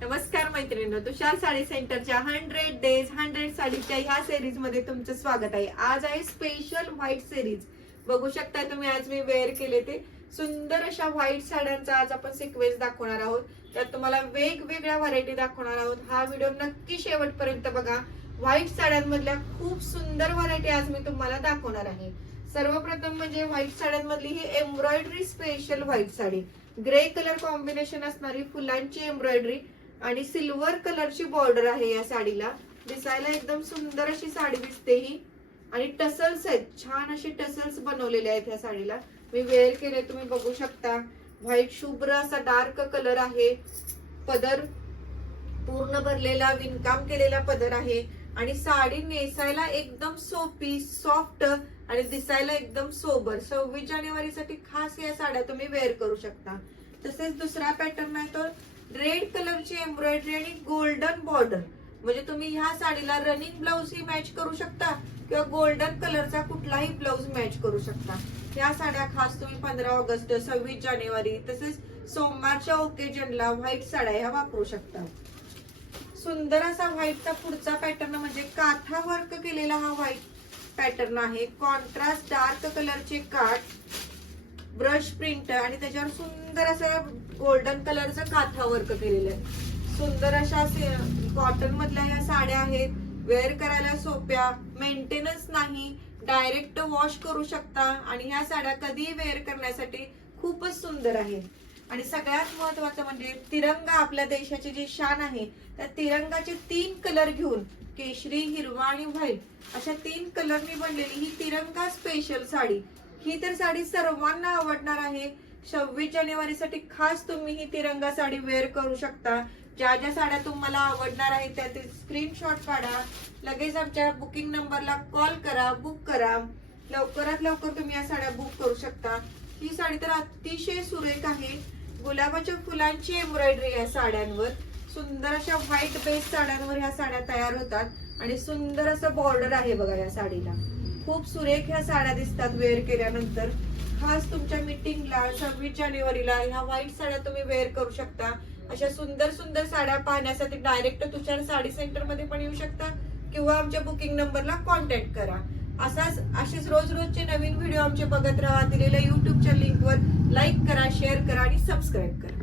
नमस्कार मैत्रिणींनो, तुषार साडी सेंटरच्या 100 डेज 100 साडीच्या ह्या सिरीज मध्ये तुमचं स्वागत आहे। आज आहे स्पेशल व्हाईट सिरीज। बघू शकता तुम्ही, आज मी वेअर केले ते सुंदर अशा व्हाईट साड्यांचा आज आपण सिक्वेन्स दाखवणार आहोत। त्यात तुम्हाला वेगवेगळ्या व्हरायटी दाखवणार आहोत। हा व्हिडिओ नक्की शेवटपर्यंत बघा। व्हाईट साड्यांमधल्या खूप सुंदर व्हरायटी आज मी तुम्हाला दाखवणार आहे। सर्वप्रथम म्हणजे व्हाईट साड्यांमधली ही embroidery special white sari, grey colour combination असणारी फुलांची एम्ब्रॉयडरी आणि सिल्वर कलरची बॉर्डर आहे या साडीला। दिसायला एकदम सुंदर अशी साडी दिसते ही। आणि टसल्स आहेत, छान असे टसल्स बनवलेले आहेत या साडीला। मी वेअर केले, तुम्ही बघू शकता। व्हाईट शुभ्र असा डार्क कलर आहे। पदर पूर्ण भरलेला विणकाम केलेला पदर आहे आणि साडी नेसायला एकदम सोपी, सॉफ्ट आणि दिसायला एकदम सोबर। 26 जानेवारी साठी खास या साड्या तुम्ही वेअर करू शकता। तसेच दुसरा पॅटर्न आहे तो रेड कलरची एम्ब्रॉयडरी आणि गोल्डन बॉर्डर। म्हणजे तुम्ही ह्या साडीला रनिंग ब्लाउज ही मॅच करू शकता किंवा गोल्डन कलरचा कुठलाही ब्लाउज मॅच करू शकता। ह्या साड्या खास तुम्ही 15 ऑगस्ट, 26 जानेवारी तसेच सोमवारच्या ओकेजनला व्हाईट साड्या ह्या वापरू शकता। सुंदर असा व्हाईटचा पुढचा पॅटर्न म्हणजे काथा वर्क केलेला हा व्हाईट पॅटर्न आहे। कॉन्ट्रास्ट डार्क कलरचे काठ, ब्रश प्रिंट आणि त्याच्यावर सुंदर असं गोल्डन कलरचं काथा वर्क केलेलं आहे। सुंदर अशा कॉटन मधल्या या साड्या आहेत, वेअर करायला सोप्या, मेंटेनन्स नाही, डायरेक्ट वॉश करू शकता आणि ह्या साड्या कधीही वेअर करण्यासाठी खूपच सुंदर आहेत। आणि सगळ्यात महत्वाचं म्हणजे तिरंगा, आपल्या देशाची जी शान आहे त्या तिरंगाचे 3 कलर घेऊन केशरी, हिरवा आणि व्हाईट अशा 3 कलरनी बनलेली ही तिरंगा स्पेशल साडी। ही तर साडी सर्वांना आवडणार आहे। 26 जानेवारी साठी खास तुम्ही ही तिरंगा साडी वेअर करू शकता। ज्या ज्या साड्या तुम्हाला आवडणार आहेत त्याचे स्क्रीनशॉट काढा, लगेच आमच्या बुकिंग नंबरला कॉल करा, बुक करा। लवकरात लवकर तुम्ही या साड्या बुक करू शकता। ही साडी तर अतिशय सुरेख आहे। गुलाबाच्या फुलांची एम्ब्रॉयडरी आहे साड्यांवर। सुंदर अशा व्हाईट बेस साड्यांवर ह्या साड्या तयार होतात आणि सुंदर असं बॉर्डर आहे बघा या साडीला। खूप सुरेख ह्या साड्या दिसतात वेअर केल्यानंतर। खास तुमच्या मीटिंगला 26 जानेवारीला ह्या व्हाईट साड्या तुम्ही वेअर करू शकता। अशा सुंदर सुंदर साड्या पाहण्यासाठी डायरेक्ट तुषार साडी सेंटर मध्ये पण येऊ शकता किंवा आमच्या बुकिंग नंबरला कॉन्टॅक्ट करा। असेच रोज रोजचे नवीन व्हिडिओ आमचे बघत राहा। दिलेल्या युट्यूबच्या लिंकवर लाईक करा, शेअर करा आणि सबस्क्राईब करा।